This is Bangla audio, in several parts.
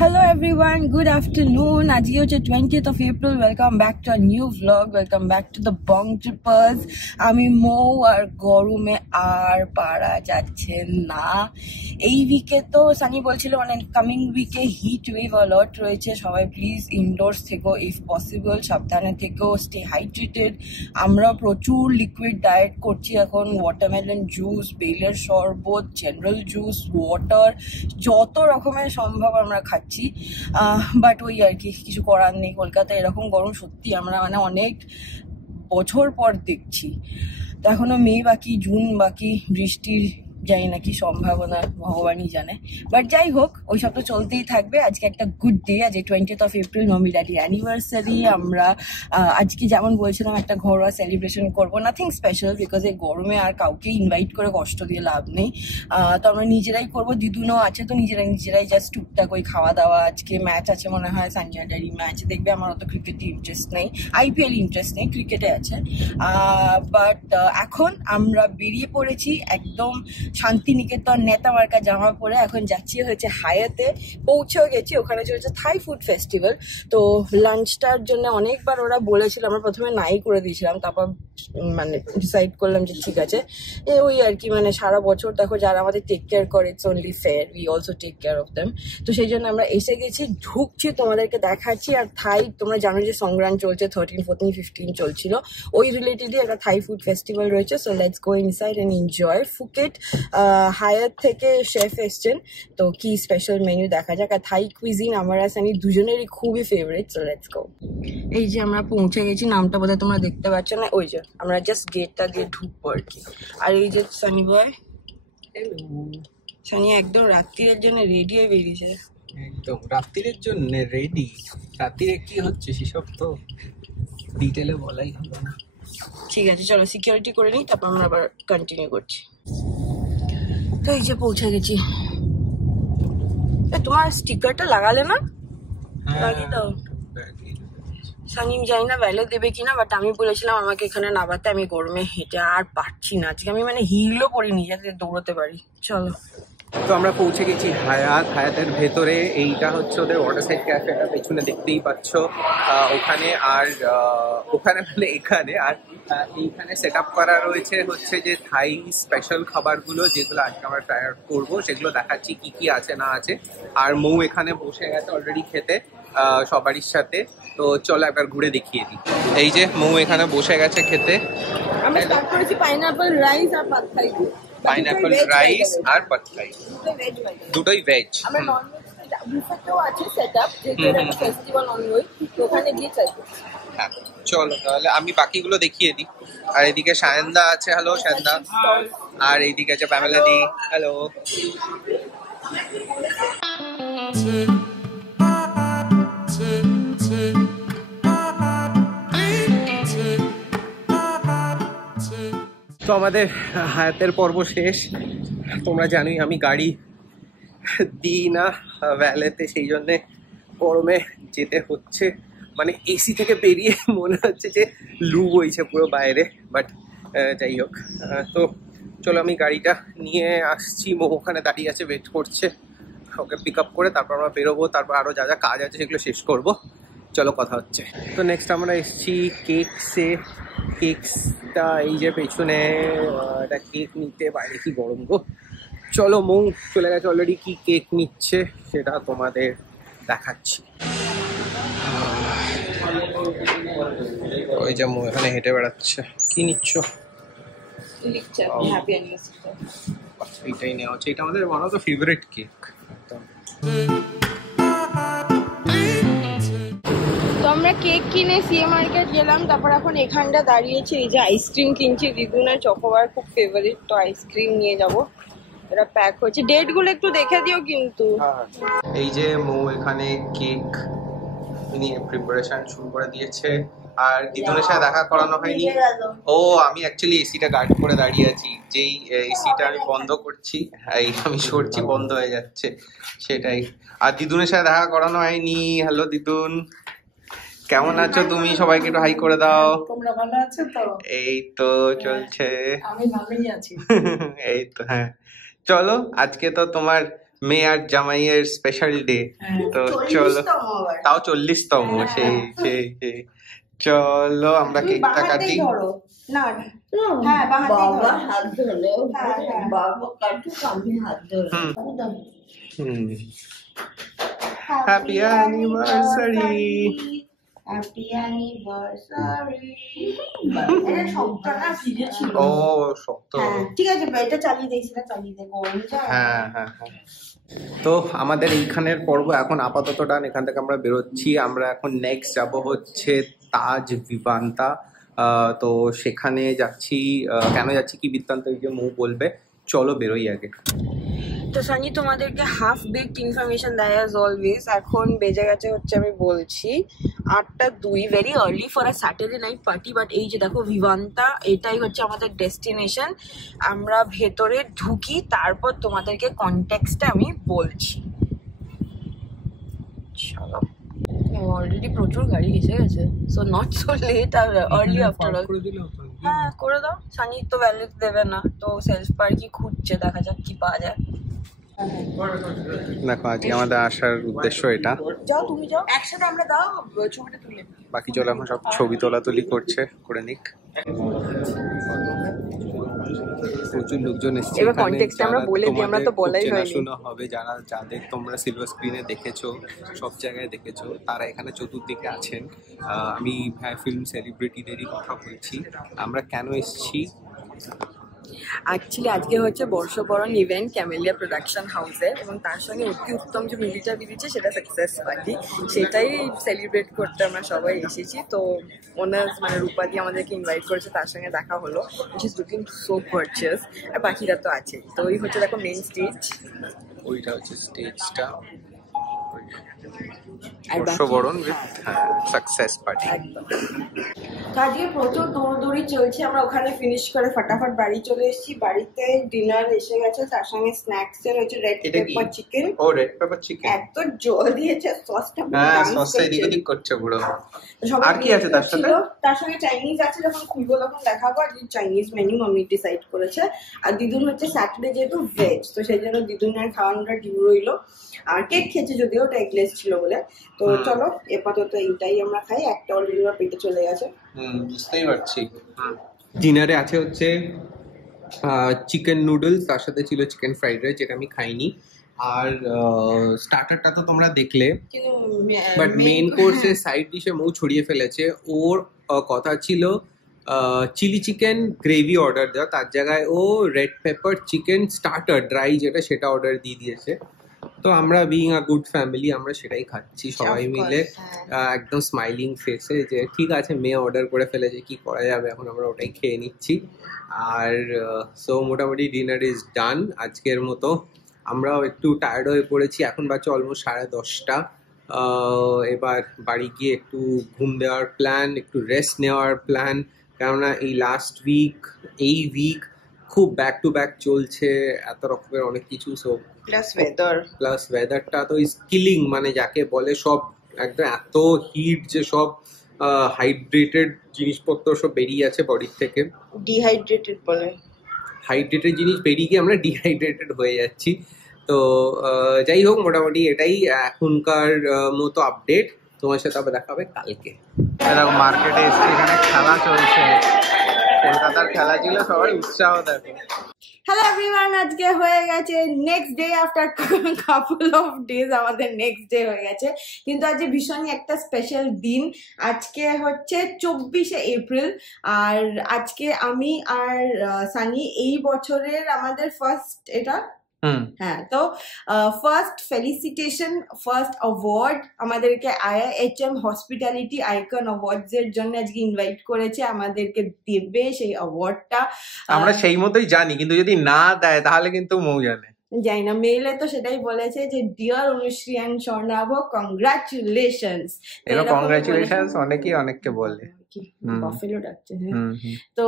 Hello everyone, good afternoon. Aaj hoche 20th of April. Welcome back to a new vlog. Welcome back to the Bong Trippers. Ami Mo ar gorume ar para jacche na. এই উইকে তো সানি বলছিল মানে কামিং উইকে হিট ওয়েভ অ্যালার্ট রয়েছে, সবাই প্লিজ ইনডোরস থেকো, ইফ পসিবল সাবধানে থেকো, স্টে হাইড্রেটেড। আমরা প্রচুর লিকুইড ডায়েট করছি এখন, ওয়াটারমেলন জুস, বেলের শরবত, জেনারেল জুস, ওয়াটার, যত রকমের সম্ভব আমরা খাচ্ছি। বাট ওই আর কি, কিছু করার নেই। কলকাতায় এরকম গরম সত্যি আমরা মানে অনেক বছর পর দেখছি। তো এখনো মে বাকি, জুন বাকি, বৃষ্টির জানি না কি সম্ভাবনা, ভগবানই জানে। বাট যাই হোক, ওইসব তো চলতেই থাকবে। আজকে একটা গুড ডে, আজকে 20th of April, mummy daddy anniversary. আমরা আজকে যেমন বলছিলাম একটা ঘরোয়া সেলিব্রেশন করবো, নাথিং স্পেশাল, বিকজ এই গরমে আর কাউকে ইনভাইট করে কষ্ট দিয়ে লাভ নেই। তো আমরা নিজেরাই করবো, দিদুনও আছে, তো নিজেরাই জাস্ট টুকটাক ওই খাওয়া দাওয়া। আজকে ম্যাচ আছে মনে হয়, সানিয়া ড্যাডি ম্যাচ দেখবে। আমার অত ক্রিকেটে ইন্টারেস্ট নেই, IPL ইন্টারেস্ট নেই, ক্রিকেটে আছে। বাট এখন আমরা বেরিয়ে পড়েছি একদম শান্তিনিকেতন নেতা মার্কা জামা পরে। এখন যাচ্ছি হচ্ছে হায়াতে, পৌঁছেও গেছি। ওখানে চলছে থাই ফুড ফেস্টিভ্যাল। তো লাঞ্চটার জন্য অনেকবার ওরা বলেছিল, আমরা প্রথমে নাই করে দিয়েছিলাম, তারপর মানে ডিসাইড করলাম যে ঠিক আছে। ওই আর কি, মানে সারা বছর দেখো যারা আমাদের টেক কেয়ার করে, it's only fair we also take care of them. তো সেই জন্য আমরা এসে গেছি, ঢুকছি, তোমাদেরকে দেখাচ্ছি। আর থাই, তোমরা জানো যে সংগ্রাম চলছে, 13, 14, 15 চলছিল, ওই রিলেটেডই একটা থাই ফুড ফেস্টিভ্যাল রয়েছে। So let's go inside and enjoy. Phuket Hyatt থেকে শেফ এসছেন, তো কি স্পেশাল মেনু দেখা যাক। আর থাই কুইজিন আমার আর সানি দুজনেরই খুবই ফেভারিট। সো লেটস গো। এই যে আমরা পৌঁছে গেছি, নামটা বোধহয় তোমরা দেখতে পাচ্ছ না, ওই যে আমরা জাস্ট গেটটা দিয়ে ঢুকবো আর কি। আর এই যে সানি বয়, সানি একদম রাত্রির জন্য রেডি হয়ে বেরিয়েছে। একদম রাত্রির জন্য রেডি। রাত্রিরে কি হচ্ছে সেসব তো ডিটেলে বলাই হলো না। ঠিক আছে, চলো সিকিউরিটি করে নিই, তারপর আমরা আবার কন্টিনিউ করছি। তো এই যে পৌঁছে গেছি। তোমার স্টিকারটা লাগালে না? লাগিয়ে দাও। সানি জানি না ভ্যালে দেবে কিনা, বাট আমি বলেছিলাম আমাকে এখানে নামাতে, আমি গরমে হেঁটে আর পারছি না আজকে। আমি মানে হিলও পরিনি যাতে দৌড়াতে পারি। চলো। তো আমরা পৌঁছে গেছি হায়াতের ভেতরে। এইটা হচ্ছে ওদের ওয়াটার সাইড ক্যাফেটা, পেছনে দেখতেই পাচ্ছ ওখানে। আর ওখানে মানে এখানে আর এইখানে সেট আপ করা রয়েছে হচ্ছে যে থাই স্পেশাল খাবারগুলো, যেগুলো আজকে আমরা ট্রাই আউট করবো, সেগুলো দেখাচ্ছি কি কি আছে না আছে। আর মৌ এখানে বসে গেছে অলরেডি খেতে সবারই সাথে। তো চলো একবার ঘুরে দেখিয়ে দিই। এই যে মৌ এখানে বসে গেছে খেতে। আমরা স্টার্ট করেছি পাইনাপল রাইস আর পাত থাই দিয়ে। পাইনাপল রাইস আর পাত থাই, দুটোই ভেজ। আমরা ননভেজ বুফেতেও আছে সেটআপ, যেটা ফেস্টিভ্যাল অনগোয়িং, ওখানে গিয়ে চাই। হ্যাঁ চলো তাহলে আমি বাকিগুলো দেখিয়ে দিই। আর এদিকে সায়নদা আছে, হ্যালো সায়নদা। আর এইদিকে আছে প্যামেলা দি, হ্যালো। তো আমাদের হায়াতের পর্ব শেষ। তোমরা জানোই আমি গাড়ি দিই না ভ্যালেতে, সেই জন্যে গরমে যেতে হচ্ছে। মানে এসি থেকে বেরিয়ে মনে হচ্ছে যে লু বইছে পুরো বাইরে, বাট যাই হোক। তো চলো আমি গাড়িটা নিয়ে আসছি, মো ওখানে দাঁড়িয়ে আছে, ওয়েট করছে। ওকে পিক আপ করে তারপর আমরা বেরোবো, তারপর আরও যা যা কাজ আছে সেগুলো শেষ করবো। চলো কথা হচ্ছে। তো নেক্সট আমরা এসেছি কেকসে। কেকসটা এই যে পেছনে, একটা কেক নিতে, বাইরে কি গরম গো। চলো মৌ চলে গেছে অলরেডি, কি কেক নিচ্ছে সেটা তোমাদের দেখাচ্ছি। ওই যে মৌ এখানে হেঁটে বেড়াচ্ছে। কি নিচ্ছ? এইটাই নেওয়া হচ্ছে, এটা আমাদের one of the favourite cake. তো আমরা কেক কিনে সিএ মার্কেট গেলাম, তারপর এখন এখানটা দাঁড়িয়েছি। এই যে আইসক্রিম কিনছি, দিদুনের চকোবার খুব ফেভারিট, তো আইসক্রিম নিয়ে যাবো। এটা প্যাক হচ্ছে, ডেট গুলো একটু দেখে দিও কিন্তু। এই যে মৌ এখানে কেক নিয়ে প্রিপারেশন শুরু করে দিয়েছে। আর দিদুনের সাথে দেখা করানো হয়নি। ও আমি অ্যাকচুয়ালি এসিটা গার্ড করে দাঁড়িয়ে আছি, যেই এসিটা আমি বন্ধ করছি, এই আমি সরছি, বন্ধ হয়ে যাচ্ছে, সেটাই। আর দিদুনের সাথে দেখা করানো হয়নি। হ্যালো দিদুন, কেমন আছো তুমি? সবাইকে একটু হাই করে দাও। তোমরা ভালো আছো তো? এই তো চলছে, আমি ভালোই আছি। এই তো। হ্যাঁ চলো, আজকে তো তোমার মেয়ে আর জামাইয়ের স্পেশাল ডে। তো চলো, তাও 40তম। সেই সেই সেই চলো আমরা কেকটা কাটি। না হ্যাঁ বাবা হাত ধরো, বাবা কাটুক আমি হাত ধরো। Happy anniversary. Happy anniversary. ও শক্ত, ঠিক আছে এটা চালিয়ে দিয়েছি না, চালিয়ে দেবো। হ্যাঁ হ্যাঁ হ্যাঁ। তো আমাদের এইখানের পর্ব এখন আপাতত ডান। এখান থেকে আমরা বেরোচ্ছি। আমরা এখন নেক্সট যাব হচ্ছে তাজ ভিভান্তা। তো সেখানে যাচ্ছি। কেন যাচ্ছি কি বৃত্তান্ত এই যে মৌ বলবে। চলো বেরোই আগে। তো সানি তোমাদেরকে হাফ বেকড ইনফরমেশন দেয় অ্যাজ অলওয়েজ। এখন বেজে গেছে হচ্ছে আমি বলছি 8:02, very early for a Saturday night party. But এই যে দেখো ভিভান্তা, এটাই হচ্ছে আমাদের ডেস্টিনেশন। আমরা ভেতরে ঢুকি, তারপর তোমাদেরকে কনটেক্সটটা আমি বলছি। চলো, অলরেডি প্রচুর গাড়ি এসে গেছে, সো নট সো লেট আর আর্লি আফটার অল। হ্যাঁ করে দাও, সানি তো ভ্যালিড দেবে না, তো সেলফ পার্কই খুঁজছে, দেখা যাক কি পাওয়া যায়। দেখো আজকে আমাদের আসার উদ্দেশ্য এটা। যাও তুমি যাও, একসাথে আমরা দাও ছবিটা তুলে। বাকি চলো এখন সব ছবি তোলাতুলি করছে, করে নিক। প্রচুর লোকজন এসেছে এবার কনটেক্সট আমরা বলে দিই, আমরা তো বলাই হয়নি। শোনা হবে যারা যাদের তোমরা সিলভার স্ক্রিনে দেখেছো, সব জায়গায় দেখেছো, তারা এখানে চতুর্দিকে আছেন। আমি ফিল্ম সেলিব্রিটিদেরই কথা বলছি। আমরা কেন এসেছি অ্যাকচুয়ালি আজকে হচ্ছে বর্ষবরণ ইভেন্ট ক্যামেলিয়া প্রোডাকশন হাউসে, এবং তার সঙ্গে অতি উত্তম যে মুভিটা বেরিয়েছে সেটা সাকসেস পার্টি, সেটাই সেলিব্রেট করতে আমরা সবাই এসেছি। তো ওনার মানে রূপাদি আমাদেরকে ইনভাইট করেছে, তার সঙ্গে দেখা হলো, which is looking so gorgeous. আর বাকিরা তো আছে। তো ওই হচ্ছে দেখো মেইন স্টেজ, ওইটা হচ্ছে স্টেজটা। বর্ষবরণ উইথ সাকসেস পার্টি। আজকে প্রচুর দৌড়দৌড়ি চলছে, আমরা ওখানে ফিনিশ করে ফটাফট বাড়ি চলে এসেছি। বাড়িতে ডিনার এসে গেছে, তার সঙ্গে স্ন্যাক্স এর হচ্ছে রেড পেপার চিকেন। ও রেড পেপার চিকেন, এত জল দিয়েছে, সসটা হ্যাঁ সসটা এদিক ওদিক করছে পুরো। আর কি আছে তার সাথে? তার সঙ্গে চাইনিজ আছে, যখন খুলবো তখন দেখাবো। আর চাইনিজ মেনু মাম্মি ডিসাইড করেছে। আর দিদুন হচ্ছে স্যাটারডে যেহেতু ভেজ, তো সেই জন্য দিদুনের খাওয়ানোটা ডিউ রইলো। আর কেক খেয়েছে যদিও, ওটা এগলেস ছিল বলে। তো চলো আপাতত এইটাই আমরা খাই, একটা অলরেডি আমার পেটে চলে গেছে। বুঝতেই পারছি। ডিনারে আছে হচ্ছে চিকেন নুডলস, তার সাথে ছিল চিকেন ফ্রাইড রাইস, যেটা আমি খাইনি। আর স্টার্টারটা তো তোমরা দেখলে, বাট মেইন কোর্সে সাইড ডিশে মৌ ছড়িয়ে ফেলেছে। ওর কথা ছিল চিলি চিকেন গ্রেভি অর্ডার দেওয়া, তার জায়গায় ও red pepper chicken starter dry যেটা, সেটা অর্ডার দিয়ে দিয়েছে। তো আমরা বিইং আ গুড ফ্যামিলি আমরা সেটাই খাচ্ছি সবাই মিলে, একদম স্মাইলিং ফেসে, যে ঠিক আছে মেয়ে অর্ডার করে ফেলেছে, কি করা যাবে, এখন আমরা ওটাই খেয়ে নিচ্ছি। আর সো মোটামুটি ডিনার ইজ ডান আজকের মতো। আমরাও একটু টায়ার্ড হয়ে পড়েছি, এখন বাজছে অলমোস্ট 10:30। এবার বাড়ি গিয়ে একটু ঘুম দেওয়ার প্ল্যান, একটু রেস্ট নেওয়ার প্ল্যান, কেননা এই লাস্ট উইক, এই উইক খুব ব্যাক টু ব্যাক চলছে, এত রকমের অনেক কিছু। সো প্লাস ওয়েদারটা তো ইজ কিলিং, মানে যাকে বলে সব একদম এত হিট, যে সব হাইড্রেটেড জিনিসপত্র সব বেরিয়ে আছে বডির থেকে। ডিহাইড্রেটেড বলে, হাইড্রেটেড জিনিস বেরিয়ে গিয়ে আমরা ডিহাইড্রেটেড হয়ে যাচ্ছি। তো যাই হোক, মোটামুটি এটাই এখনকার মতো আপডেট। তোমার সাথে আবার দেখা হবে কালকে। মার্কেটে এসে এখানে খেলা চলছে, কলকাতার খেলা ছিল, সবাই উৎসাহ দেখো। হ্যালো এভরিওয়ান, আজকে হয়ে গেছে next day after couple of days, আমাদের নেক্সট ডে হয়ে গেছে। কিন্তু আজকে ভীষণই একটা স্পেশাল দিন। আজকে হচ্ছে 24শে এপ্রিল, আর আজকে আমি আর সানি এই বছরের আমাদের ফার্স্ট এটা, হ্যাঁ, তো ফার্স্ট ফেলিসিটেশন, ফার্স্ট অ্যাওয়ার্ড আমাদেরকে IIHM হসপিটালিটি আইকন অ্যাওয়ার্ডস এর জন্য আজকে ইনভাইট করেছে, আমাদেরকে দেবে সেই অ্যাওয়ার্ডটা। আমরা সেই মতোই জানি, কিন্তু যদি না দেয় তাহলে কিন্তু মৌ জানে, জানি না। মেইলে তো সেটাই বলেছে যে deer Anushree and Swarnabh, congratulations. এরকম কংগ্রাচুলেশনস অনেকেই অনেককে বলে, বাফেলো ডাকছে। তো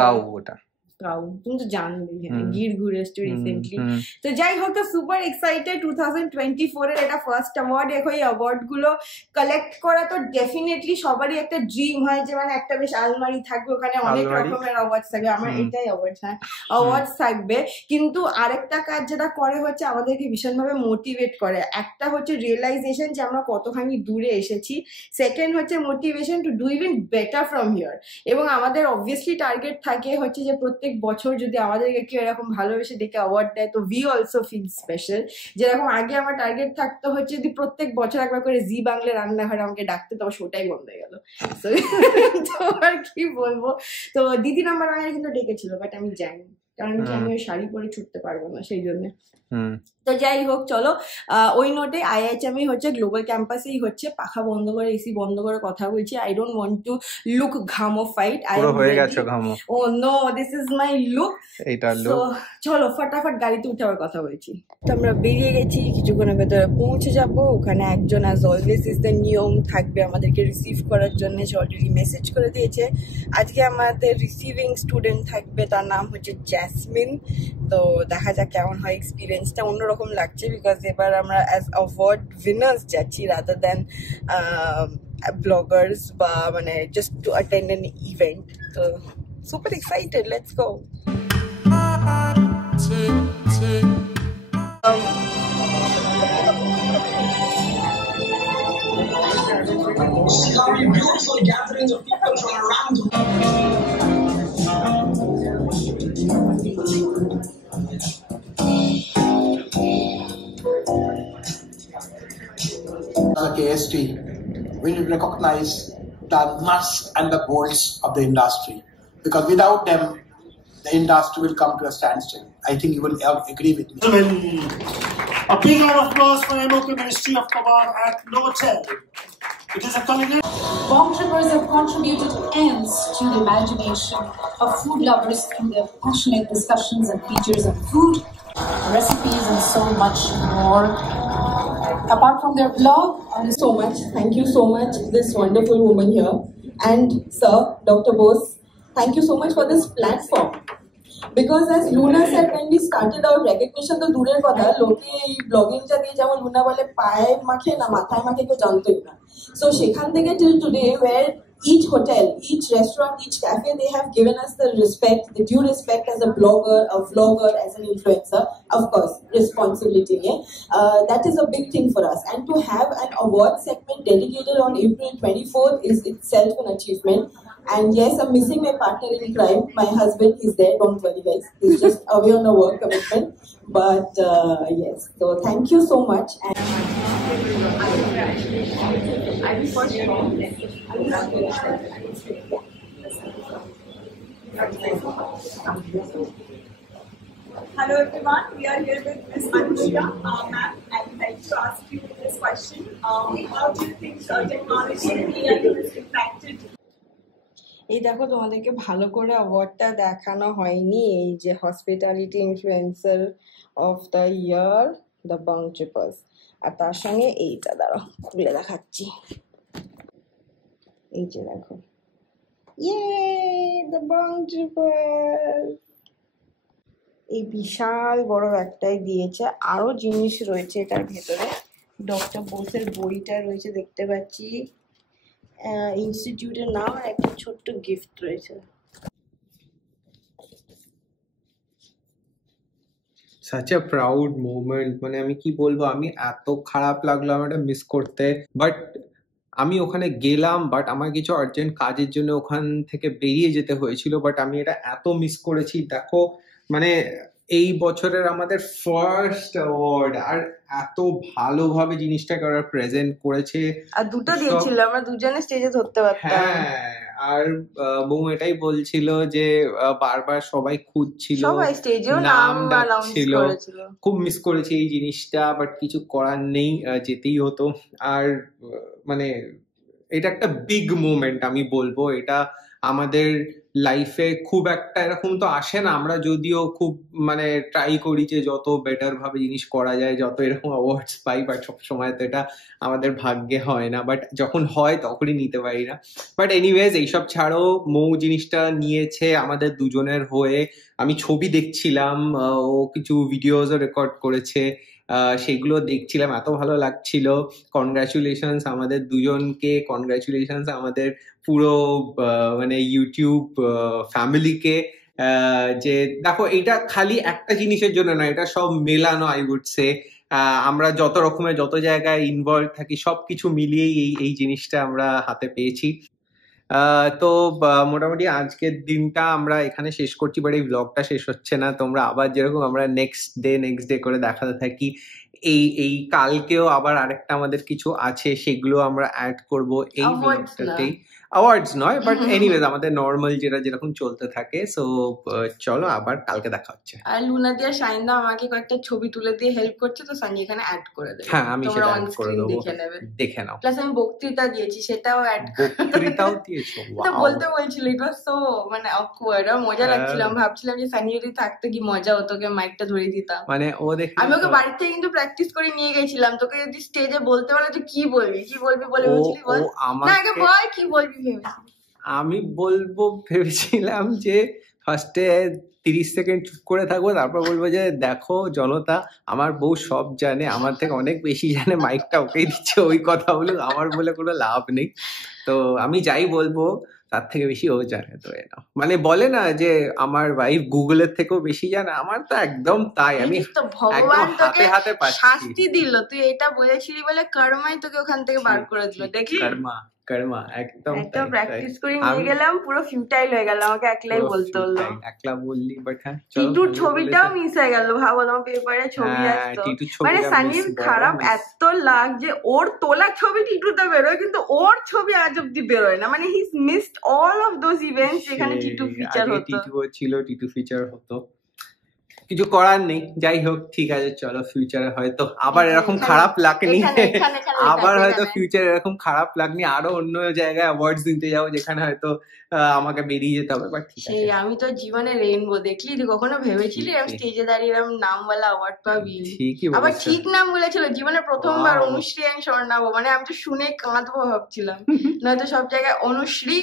কাউ ওটা ক্রাউড, তুমি তো জানবেই, গির ঘুরে এসছো রিসেন্টলি। তো যাই হোক, তো সুপার এক্সাইটেড 2024 এর এটা ফার্স্ট অ্যাওয়ার্ড। দেখো এই অ্যাওয়ার্ড গুলো কালেক্ট করা তো ডেফিনেটলি সবারই একটা ড্রিম হয় যে মানে একটা বেশ আলমারি থাকবে, ওখানে অনেক রকমের অ্যাওয়ার্ড থাকবে। আমার এটাই অ্যাওয়ার্ড, হ্যাঁ অ্যাওয়ার্ড থাকবে। কিন্তু আরেকটা কাজ যেটা করে হচ্ছে আমাদেরকে ভীষণভাবে মোটিভেট করে। একটা হচ্ছে রিয়েলাইজেশন যে আমরা কতখানি দূরে এসেছি, সেকেন্ড হচ্ছে motivation to do even better from here. এবং আমাদের অবভিয়াসলি টার্গেট থাকে হচ্ছে যে প্রত্যেক বছর যদি আমাদেরকে কেউ এরকম ভালোবেসে দেখে অ্যাওয়ার্ড দেয় তো উই অলসো ফিল স্পেশাল। যেরকম আগে আমার টার্গেট থাকতো হচ্ছে যদি প্রত্যেক বছর একবার করে জি বাংলা রান্নাঘরে আমাকে ডাকতে, তো শোটাই বন্ধ হয়ে গেল। তো আর কি বলবো। তো দিদি নাম্বার ওয়ানে কিন্তু ডেকেছিল, বাট আমি যাইনি, কারণ কি আমি ওই শাড়ি পরে ছুটতে পারবো না সেই জন্য। তো যাই হোক, চলো ওই নোটে IHM হচ্ছে গ্লোবাল ক্যাম্পাসেই হচ্ছে, পাখা বন্ধ করে এসি বন্ধ করে কথা বলছি। I don't want to look ঘামোফাইড। Oh no, this is my look. তো চলো ফটাফট গাড়িতে উঠে আবার কথা বলছি। তো আমরা বেরিয়ে গেছি, কিছুক্ষণের ভেতরে পৌঁছে যাব। ওখানে একজন অ্যাজ অলওয়েজ ইজ দ্য নিয়ম থাকবে আমাদেরকে রিসিভ করার জন্য, সে অলরেডি মেসেজ করে দিয়েছে। আজকে আমাদের রিসিভিং স্টুডেন্ট থাকবে, তার নাম হচ্ছে জ্যাসমিন। তো দেখা যাক কেমন হয় এক্সপিরিয়েন্সটা, অন্যরকম লাগছে বিকজ এবার আমরা অ্যাজ অ্যাওয়ার্ড উইনার্স যাচ্ছি রাদার দ্যান ব্লগার্স বা মানে just to attend an event. তো super excited, let's go. Beautiful gatherings of people from around the As a KST, we need to recognize the nuts and the bolts of the industry, because without them, the industry will come to a standstill. I think you will agree with me. A big round of applause for MOK Ministry of Kabar at Novotel. It is a culinary. Bong trippers have contributed ends to the imagination of food lovers through their passionate discussions and features of food, recipes, and so much more. Apart from their blog, So much, thank you so much, this wonderful woman here, and sir, Dr. Bose, thank you so much for this platform. Because as Luna said, when we started our recognition, তো দূরের কথা, লোকে এই ব্লগিংটা দিয়ে যেমন লুনা বলে পায়ে মাখে না মাথায় মাখে কেউ জানতোই না। So সেখান থেকে till today, where each hotel, each restaurant, each cafe, they have given us the respect, the due respect as a blogger, a vlogger, as an influencer, of course, responsibility. Yeah? That is a big thing for us. And to have an award segment dedicated on April 24th is itself an achievement. And yes, I'm missing my partner in crime. My husband is there, don't worry guys. He's just away on a work commitment. But yes, so thank you so much. And Hello everyone, we are here with Ms. Anushya, ma'am, and I'd like to ask you this question. How do you think technology in AI has impacted? এই দেখো, তোমাদেরকে ভালো করে অ্যাওয়ার্ডটা দেখানো হয়নি। এই যে hospitality influencer of the year, the Bong Trippers, আর তার সঙ্গে এইটা দাঁড়াও খুলে দেখাচ্ছি। এই যে দেখো, ইয়ে দ্য বং ট্রিপার্স, এই বিশাল বড় একটাই দিয়েছে। আরো জিনিস রয়েছে এটার ভেতরে, ডক্টর বোসের বইটা রয়েছে দেখতে পাচ্ছি, ইনস্টিটিউটের নাম, আর একটা ছোট্ট গিফট রয়েছে। such a proud moment, মানে আমি কি বলবো, আমি এত খারাপ লাগলো আমার এটা মিস করতে। বাট আমি ওখানে গেলাম, বাট আমার কিছু আর্জেন্ট কাজের জন্য ওখান থেকে বেরিয়ে যেতে হয়েছিল। বাট আমি এটা এত মিস করেছি। দেখো মানে এই বছরের আমাদের ফার্স্ট অ্যাওয়ার্ড, আর এত ভালোভাবে জিনিসটাকে ওরা প্রেজেন্ট করেছে। আর দুটো দিয়েছিল, আমরা দুজনে স্টেজে ধরতে পারতাম। হ্যাঁ, আর বউ এটাই বলছিল যে বারবার সবাই খুঁজছিল, সবাই স্টেজেও নাম ডাকছিল। করেছিল। খুব মিস করেছি এই জিনিসটা, বাট কিছু করার নেই, যেতেই হতো। আর মানে এটা একটা বিগ মোমেন্ট আমি বলবো। এটা আমাদের লাইফে খুব একটা এরকম তো আসে না। আমরা যদিও খুব মানে ট্রাই করি যে যত বেটার ভাবে জিনিস করা যায়, যত এরকম অ্যাওয়ার্ডস পাই, বাট সবসময় তো এটা আমাদের ভাগ্যে হয় না, বাট যখন হয় তখনই নিতে পারি না। বাট এনিওয়েজ এইসব ছাড়াও মৌ জিনিসটা নিয়েছে আমাদের দুজনের হয়ে। আমি ছবি দেখছিলাম, ও কিছু ভিডিওসও রেকর্ড করেছে, সেগুলো দেখছিলাম, এত ভালো লাগছিল। কনগ্রাচুলেশনস আমাদের দুজনকে, কনগ্রাচুলেশনস আমাদের পুরো মানে ইউটিউব ফ্যামিলিকে। যে দেখো, এটা খালি একটা জিনিসের জন্য না, এটা সব মেলানো, আই উড সে। আমরা যত রকমের যত জায়গায় ইনভলভ থাকি সবকিছু মিলিয়েই এই জিনিসটা আমরা হাতে পেয়েছি। তো মোটামুটি আজকের দিনটা আমরা এখানে শেষ করছি, বাট এই ব্লগটা শেষ হচ্ছে না। তোমরা আবার যেরকম আমরা নেক্সট ডে করে দেখাতে থাকি, এই কালকেও আবার আরেকটা আমাদের কিছু আছে, সেগুলো আমরা অ্যাড করব এই ব্লগটাতেই। অ্যাওয়ার্ডস নয়, বাট এনিওয়েজ আমাদের নর্মাল যেরকম চলতে থাকে। সো চলো আবার কালকে দেখা হচ্ছে। আর লুনা দিয়া শাইনদা আমাকে কয়েকটা ছবি তুলে দিয়ে হেল্প করছে, তো সানি এখানে অ্যাড করে দেবে। হ্যাঁ, আমি সেটা অ্যাড করে দেবো, দেখে নাও। প্লাস আমি বক্তৃতা দিয়েছি, সেটাও অ্যাড। বক্তৃতাও দিয়েছো? তো বলতে বলছিল, ইট ওয়াজ সো মানে অকওয়ার্ড, আর মজা লাগছিল। আমি ভাবছিলাম যে সানি যদি থাকতো কি মজা হতো, ওকে মাইকটা ধরে দিতাম। মানে ও দেখে আমি ওকে বাড়ি থেকে কিন্তু প্র্যাকটিস করে নিয়ে গেছিলাম। তোকে যদি স্টেজে বলতে বলে তুই কি বলবি বলে বলছিলি, বল না আগে বল কি বলবি ভেবেছিলি। আমি বলবো ভেবেছিলাম যে ফার্স্টে 30 সেকেন্ড চুপ করে থাকবো, তারপর বলবো যে দেখো জনতা, আমার বউ সব জানে, আমার থেকে অনেক বেশি জানে, মাইকটা ওকেই দিচ্ছে, ওই কথা বলে আমার বলে কোনো লাভ নেই। তো আমি যাই বলবো তার থেকে বেশি ও জানে। তো এনা মানে বলে না যে আমার ওয়াইফ গুগলের থেকেও বেশি জানে, আমার তো একদম তাই। আমি তো ভগবান তোকে শাস্তি দিল, তুই এটা বলেছিলি বলে কর্মাই তোকে ওখান থেকে বার করে দিল। দেখলি, কর্মা একদম প্র্যাকটিস করে নিয়ে গেলাম, পুরো ফিউটাইল হয়ে গেল। আমাকে একলাই বলতে হলো, একলা বললি। বাট হ্যাঁ, টিটুর ছবিটাও মিস হয়ে গেল। ভাবো আমার পেপারে ছবি আসতো, মানে সানির খারাপ এত লাগ যে ওর তোলা ছবি টিটুতে বেরোয়, কিন্তু ওর ছবি আজ অব্দি বেরোয় না। মানে his missed all of those events যেখানে টিটু ফিচার হতো। টিটু ফিচার হতো, কিছু করার নেই। যাই হোক, ঠিক আছে, চলো ফিউচারে হয়তো আবার এরকম খারাপ লাগনি, আবার হয়তো ফিউচারে এরকম খারাপ লাগনি, আরো অন্য জায়গায় অ্যাওয়ার্ডস দিতে যাবো যেখানে হয়তো আমাকে বেরিয়ে যেতে হবে। বাট ঠিক আছে, আমি তো জীবনে রেইনবো দেখলি, তুই কখনো ভেবেছিলি আমি স্টেজে দাঁড়িয়ে এরকম নামওয়ালা অ্যাওয়ার্ড পাবি? আবার ঠিক নাম বলেছিল, জীবনে প্রথমবার অনুশ্রী অ্যান্ড স্বর্ণাভ। মানে আমি তো শুনে কাঁদবো ভাবছিলাম, নয়তো সব জায়গায় অনুশ্রী।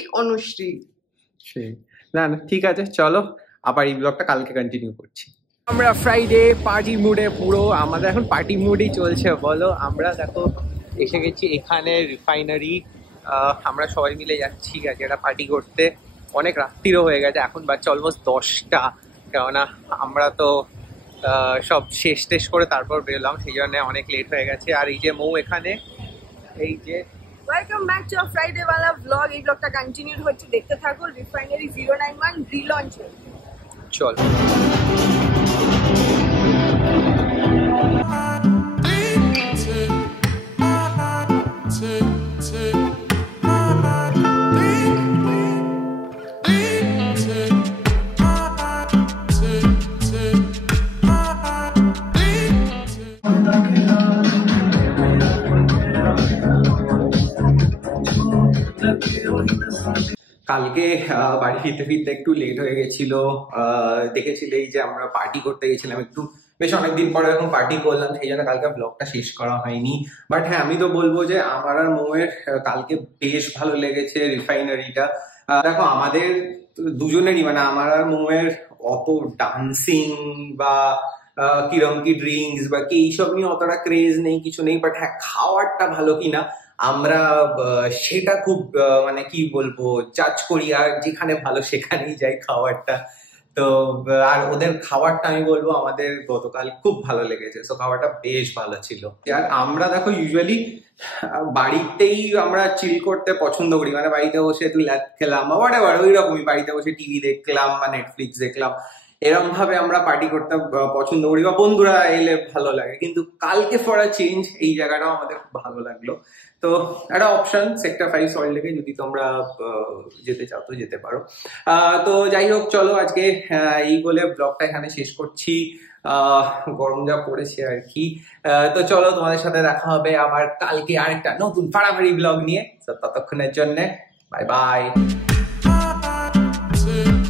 না ঠিক আছে, চলো আবার এই ব্লগটা কালকে কন্টিনিউ করছি। আমরা ফ্রাইডে পার্টি মুডে, পুরো আমাদের এখন পার্টি মুডই চলছে বলো। আমরা দেখো এসে গেছি এখানে রিফাইনারি, আমরা সবাই মিলে যাচ্ছি একটা পার্টি করতে। অনেক রাত্রিরও হয়ে গেছে, এখন বাচ্চা অলমোস্ট 10টা, কেননা আমরা তো সব শেষ করে তারপর বেরোলাম, সেই জন্য অনেক লেট হয়ে গেছে। আর এই যে মৌ এখানে, এই যে ওয়েলকাম ব্যাক টু ফ্রাইডে ওয়ালা ব্লগ। এই ব্লগটা কন্টিনিউ হচ্ছে, দেখতে থাকো। রিফাইনারি 091 রিলঞ্চ চল। কালকে বাড়ি ফিরতে একটু লেট হয়ে গেছিল। দেখেছিলেই যে আমরা পার্টি করতে গেছিলাম, একটু বেশ অনেকদিন পরে এখন পার্টি করলাম, সেই জন্য কালকে ব্লগটা শেষ করা হয়নি। বাট হ্যাঁ, আমি তো বলবো যে আমার আর মৌয়ের কালকে বেশ ভালো লেগেছে রিফাইনারিটা। দেখো আমাদের দুজনেরই, মানে আমার আর মৌয়ের অত ডান্সিং বা কিরম কি ড্রিঙ্কস বা কি এইসব নিয়ে অতটা ক্রেজ নেই, কিছু নেই। বাট হ্যাঁ, খাওয়ারটা ভালো কিনা আমরা সেটা খুব মানে কি বলবো জাজ করি, আর যেখানে ভালো সেখানেই যাই খাবারটা। তো আর ওদের খাবারটা আমি বলবো আমাদের গতকাল খুব ভালো লেগেছে। তো খাবারটা বেশ ভালো ছিল। আর আমরা দেখো ইউজুয়ালি বাড়িতেই আমরা চিল করতে পছন্দ করি, মানে বাড়িতে বসে একটু ল্যাদ খেলাম বা হোয়াটএভার, ওই রকমই বাড়িতে বসে টিভি দেখলাম বা নেটফ্লিক্স দেখলাম, এরকম ভাবে আমরা পার্টি করতে পছন্দ করি, বা বন্ধুরা এলে ভালো লাগে। কিন্তু কালকে ফর আ চেঞ্জ এই জায়গাটাও আমাদের খুব ভালো লাগলো। তো একটা অপশন সেক্টর 5 সল্ট লেকে, যদি তোমরা যেতে চাও তো যেতে পারো। তো যাই হোক, চলো আজকে এই বলে ব্লগটা এখানে শেষ করছি। গরম যা পড়েছে আর কি। তো চলো, তোমাদের সাথে দেখা হবে আবার কালকে আরেকটা নতুন ফাড়াফাড়ি ব্লগ নিয়ে। ততক্ষণের জন্য বাই বাই। dancing.